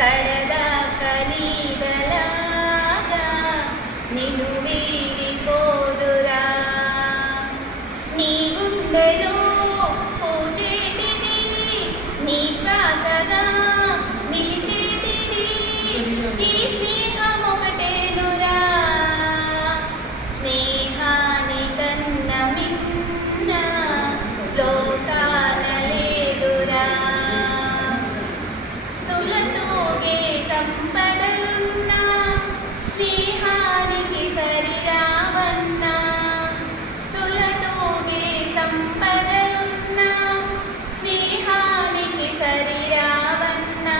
కడదాక నీడలాగా నిన్ను వీడిపోదురా నీ గుండెలో పూచేటిది నీ శ్వాసగా నిలిచేటిది ఈ స్నేహం ఒకటేనురా స్నేహాని కన్న మిన్న లోకాన లేదురా తులతూగే సంపదలున్నా స్నేహానికి సరిరావన్నా తులతూగే సంపదలున్నా స్నేహానికి సరిరావన్నా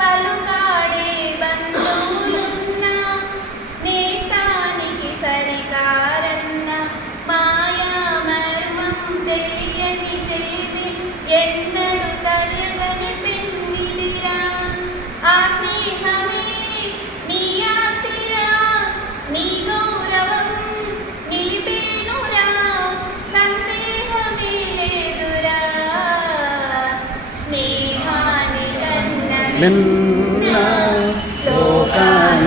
పలుకాడే బంధువులున్నా నేస్తానికి సరికారన్న మాయా మర్మం తెలియని చెలిమి ఎన్నడు తరగని పెన్నిదిరా ఆ స్నేహమే నీ ఆస్తిరా నీ గౌరవం నిలిపేనురా సందేహమే లేదురా స్నేహాని కన్న మిన్న లోకాన